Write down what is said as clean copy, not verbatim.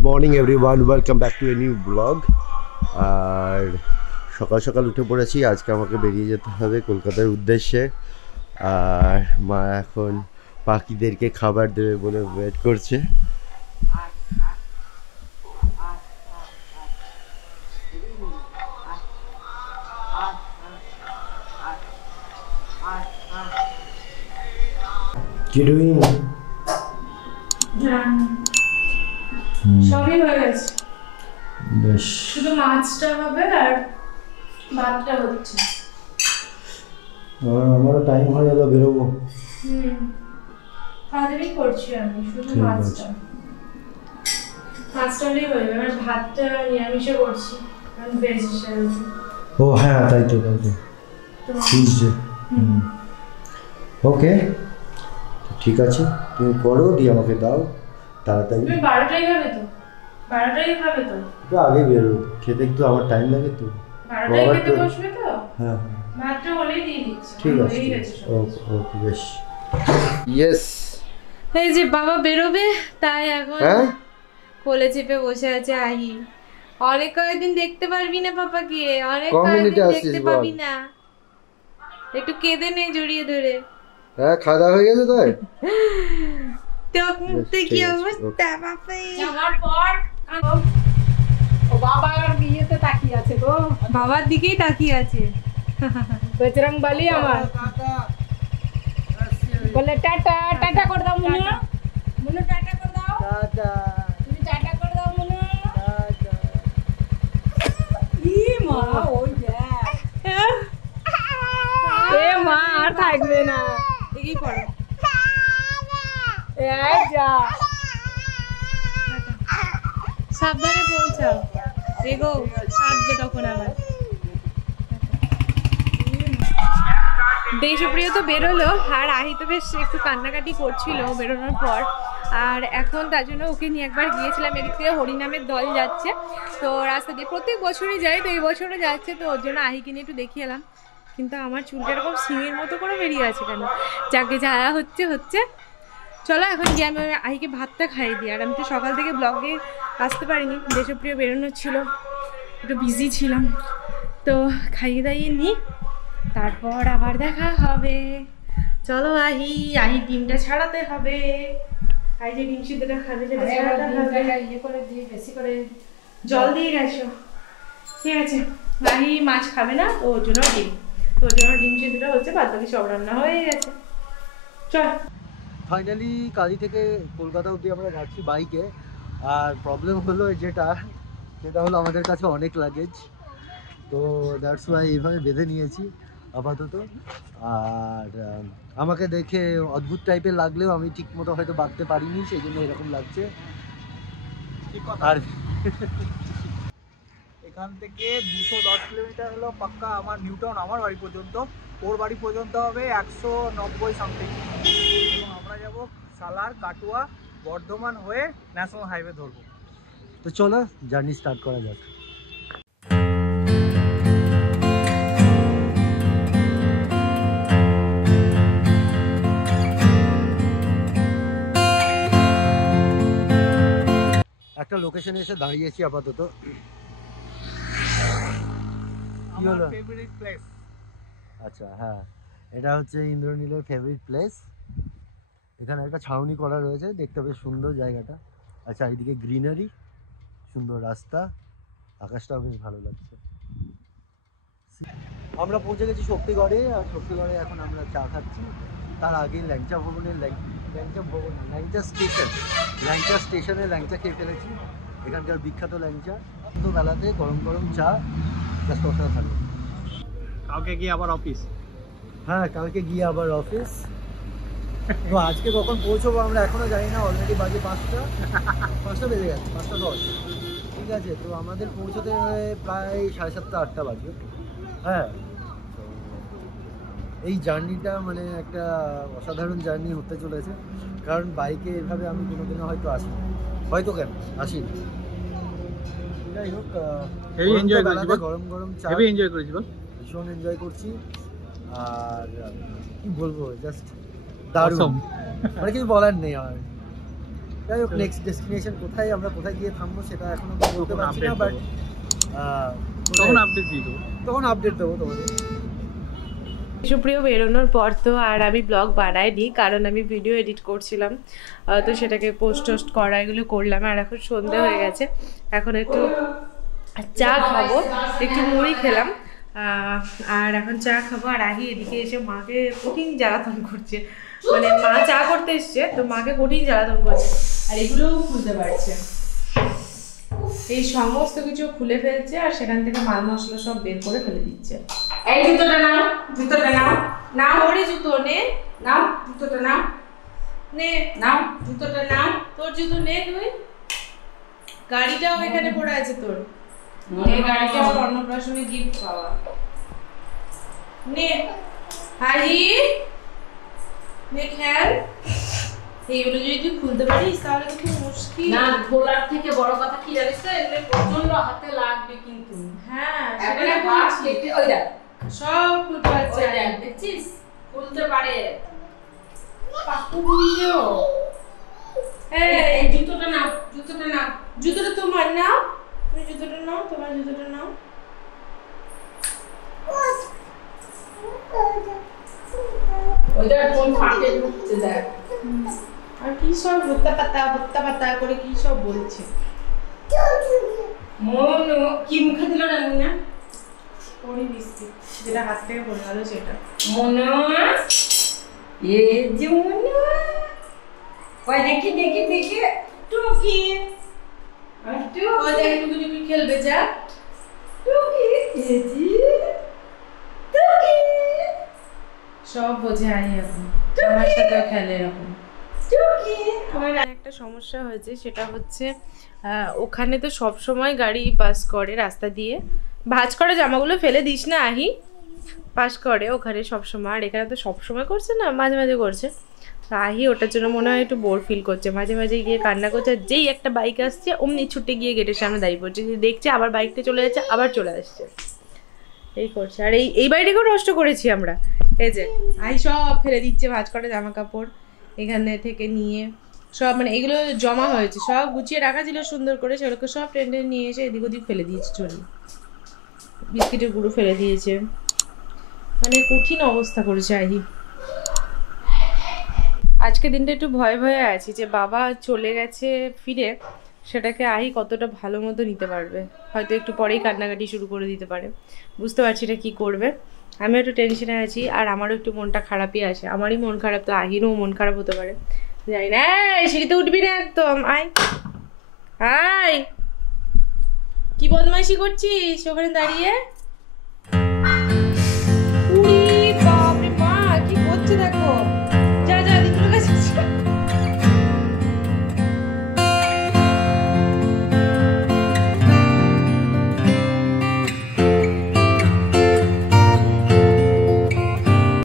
Good morning everyone, welcome back to a new blog. আর সকাল সকাল উঠে পড়েছি। আজকে আমাকে বেরিয়ে যেতে হবে কলকাতার উদ্দেশ্যে। আর মা এখন পাখিদেরকে খাবার দেবে বলে ওয়েট করছে। কি ডুইং? সবই হয়ে গেছে, বেশ। শুধু মাছটা হবে আর ভাতটা হচ্ছে। আমারও টাইম হয়ে গেল, বেরোবো। তাড়াতাড়ি করছি আমি, শুধু মাছটা হলেই হয়ে যাবে। আর ভাতটা নিরামিষে করছি, কারণ ভেজ হিসেবে। ও হ্যাঁ, তাই তো বুঝছে। ওকে, ঠিক আছে, তুমি করো, দিয়ে আমাকে দাও তাড়াতাড়ি। তুমি 12টায় খাবে তো? 12টায় খাবে তো? আগে বেরো, খেতে একটু আমার টাইম লাগে তো। 12টায় খেতে বসবে তো? হ্যাঁ, ভাতটা হলেই দিয়ে দিচ্ছি। ঠিক আছে। ওকে ওকে, বেশ। ইয়েস। এই যে বাবা বেরোবে, তাই এখন কোলে চেপে বসে আছে আহি। অনেক কয়েকদিন দেখতে পারবি না পাপাকে, অনেক কয়েকদিন দেখতে পাবি না। একটু কেঁদে নে জড়িয়ে ধরে। হ্যাঁ, খাওয়া হয়ে গেছে তাই? তুই কি অবস্থা বাবা? যাওয়ার পর ও বাবার বিয়েতে তাকিয়ে আছে গো, বাবার দিকেই তাকিয়ে আছে। বজরং বলি আমার বলে টাটা টাটা করে দাও মুনু, মুনু টাটা করে দাও, টাটা তুমি টাটা করে দাও মুনু, টাটা। ই মা ওই দেখ, এ মা আর থাকবে না, এগিয়ে পড়ো। এই যা সাবধানে পৌঁছাও, এগো, কাঁদবে তখন আবার। দেশপ্রিয় তো বেরোলো, আর আহি তো বেশ একটু কান্নাকাটি করছিল বেরোনোর পর। আর এখন তার জন্য ওকে নিয়ে একবার গিয়েছিলাম। এদিক থেকে হরিনামের দল যাচ্ছে তো রাস্তা দিয়ে, প্রত্যেক বছরই যাই, তো এই বছরও যাচ্ছে, তো ওর জন্য আহিকে নিয়ে একটু দেখিয়ে এলাম। কিন্তু আমার চুলটা এরকম সিংয়ের মতো করে বেরিয়ে আছে কেন? যাকে যা হচ্ছে। চলো এখন গিয়ে আমি আহিকে ভাতটা খাইয়ে দিই। আর আমি তো সকাল থেকে ব্লগে আসতে পারিনি, দেশপ্রিয় বেরোনোর ছিল, একটু বিজি ছিলাম। তো খাইয়ে দাইয়ে নিই, তারপর আবার দেখা হবে। চলো আহি ডিমটা ছাড়াতে হবে। আহি যে ডিম সিদ্ধটা খাবে সেটা ছাড়াতে হবে। ইয়ে করে দিয়ে বেশি করে জল দিয়ে গেছো, ঠিক আছে। আহি মাছ খাবে না, তো ওর জন্য ডিম সিদ্ধটা হচ্ছে, বাদ বাকি সব রান্না হয়ে গেছে। চল। ফাইনালি কালি থেকে কলকাতা অবধি আমরা যাচ্ছি বাইকে। আর প্রবলেম হলো যেটা হলো আমাদের কাছে অনেক লাগেজ, তো দ্যাটস ওয়াই এইভাবে বেঁধে নিয়েছি আপাতত। আর আমাকে দেখে অদ্ভুত টাইপের লাগলেও আমি ঠিক মতো হয়তো বাঁধতে পারিনি, সেই জন্য এরকম লাগছে। আর এখান থেকে 210 কিলোমিটার হলো পাক্কা আমার নিউটাউন, আমার বাড়ি পর্যন্ত। ওর বাড়ি পর্যন্ত হবে 190 সামথিং। এবং আমরা যাব সালার, কাটুয়া, বর্ধমান হয়ে ন্যাশনাল হাইওয়ে ধরবো। তো চলো জার্নি স্টার্ট করা যাক। একটা লোকেশনে এসে দাঁড়িয়েছি আপাতত। আমার ফেভারিট প্লেস। আচ্ছা, হ্যাঁ, এটা হচ্ছে ইন্দ্রনীলের ফেভারিট প্লেস। এখানে একটা ছাউনি করা রয়েছে, দেখতে বেশ সুন্দর জায়গাটা। আর চারিদিকে গ্রিনারি, সুন্দর রাস্তা, আকাশটাও বেশ ভালো লাগছে। আমরা পৌঁছে গেছি শক্তিগড়ে। আর শক্তিগড়ে এখন আমরা চা খাচ্ছি। তার আগে ল্যাংচা স্টেশনে ল্যাংচা খেয়ে ফেলেছি। এখানকার বিখ্যাত ল্যাংচা, বেলাতে গরম গরম চা, জাস্ট অসাধারণ। কালকে গিয়ে আবার অফিস। হ্যাঁ, কালকে গিয়ে আবার অফিস। তো আজকে কখন পৌঁছবো আমরা এখনো জানি না। অলরেডি বাজে 5টা বেজে গেছে, 5:10। ঠিক আছে, তো আমাদের পৌঁছতে প্রায় 7:30 8টা বাজবে। হ্যাঁ, তো এই জার্নিটা মানে একটা অসাধারণ জার্নি হতে চলেছে, কারণ বাইকে এভাবে আমি কোনোদিনও হয়তো আসিনি, আসিনি। যাই হোক, গরম গরম চা এনজয় করেছি, ভীষণ এনজয় করছি। আর কি বলবো, জাস্ট দারুণ, মানে কিছু বলার নেই আমার। যাই হোক নেক্সট ডেস্টিনেশন কোথায়, আমরা কোথায় গিয়ে থামবো সেটা এখনো বলতে পারছি না, বাট তখন আপডেট দিয়ে দেবো। তখন আপডেট দেবো তোমাদের। সুপ্রিয় বেরোনোর পর তো আর আমি ব্লগ বানাইনি, কারণ আমি ভিডিও এডিট করছিলাম, তো সেটাকে পোস্ট টোস্ট করা এগুলো করলাম। আর এখন সন্ধে হয়ে গেছে, এখন একটু চা খাবো, একটু মুড়ি খেলাম, আর এখন চা খাবো। আর আহি এদিকে এসে মাকে কঠিন জ্বালাতন করছে, মানে মা চা করতে এসছে তো মাকে কঠিন জ্বালাতন করছে, আর এগুলোও খুলতে পারছে, এই সমস্ত কিছু খুলে ফেলছে আর সেখান থেকে মাল মশলা সব বের করে ফেলে দিচ্ছে। এই জুতোটা নাও, জুতোটা নাও, নাও ওরে জুতো নে, নাও জুতোটা নাও, নে নাও জুতোটা নাও। তোর জুতো নে, তুই গাড়িটাও এখানে পড়ে আছে তোর, এই গাড়িটা আমার অন্নপ্রাশনে গিফট পাওয়া। নে হাহি, নে খেল। এইগুলো যদি তুই খুলতে পারিস তাহলে তো খুব মুশকিল। না, খোলার থেকে বড় কথা কি জানিস তো, এগুলো প্রচন্ড হাতে লাগবে কিন্তু। হ্যাঁ এবারে সেটা হাত বলছি। কেটে ওই দেখ, সব খুলতে পারছে, ওই দেখ, দেখছিস খুলতে পারে। পাপ্পু বুঝিও। এই জুতোটা নাও, জুতোটা নাও। জুতোটা তোমার নাও, তুমি জুতোটা নাও, তোমার জুতোটা নাও। ওইটা কোন ফাঁকে ঢুকছে দেখ। আর কি সব ভুত্তা পাতা করে কি সব বলছে। মনু কি মুখে দিল না মুন্না? ওরই বিস্কিট, যেটা হাত থেকে পড়ে গেল সেটা। মনু এ যে মনু, ওই দেখি দেখি দেখি টুকি, আর ও দেখ টুকি টুকি খেলবে, যা টুকি এ যে টুকি, সব বোঝে আই এখন, আমার সাথেও খেলে এরকম। টুকি। আমার একটা সমস্যা হয়েছে, সেটা হচ্ছে ওখানে তো সব সময় গাড়ি পাস করে রাস্তা দিয়ে, ভাঁজ করা জামাগুলো ফেলে দিস না আহি, পাস করে ওখানে সব সময়, আর এখানে তো সব সময় করছে না, মাঝে মাঝে করছে। তো আহি ওটার জন্য মনে হয় একটু বোর ফিল করছে, মাঝে মাঝে গিয়ে কান্না করছে, আর যেই একটা বাইক আসছে অমনি ছুটে গিয়ে গেটের সামনে দাঁড়িয়ে পড়ছে, যে দেখছে আবার বাইকটা চলে যাচ্ছে আবার চলে আসছে, এই করছে। আর এই বাড়িটাকেও নষ্ট করেছি আমরা, এই যে আহি সব ফেলে দিচ্ছে, ভাঁজ করা জামা কাপড় এখানে থেকে নিয়ে সব, মানে এগুলো জমা হয়েছে, সব গুছিয়ে রাখা ছিল সুন্দর করে, সেগুলোকে সব টেনে নিয়ে এসে এদিক ওদিক ফেলে দিয়েছে, চলি বিস্কিটের গুঁড়ো ফেলে দিয়েছে, মানে কঠিন অবস্থা করেছে আহি। আজকে দিনটা একটু ভয়ে ভয়ে আছি যে বাবা চলে গেছে ফিরে, সেটাকে আহি কতটা ভালো মতো নিতে পারবে, হয়তো একটু পরেই কান্নাকাটি শুরু করে দিতে পারে, বুঝতে পারছি না কী করবে। আমি একটু টেনশনে আছি, আর আমারও একটু মনটা খারাপই আছে, আমারই মন খারাপ তো আহিরও মন খারাপ হতে পারে, জানি না। সিঁড়িতে উঠবি না একদম, আয় আয়, কি বদমাইশি করছিস ওখানে দাঁড়িয়ে?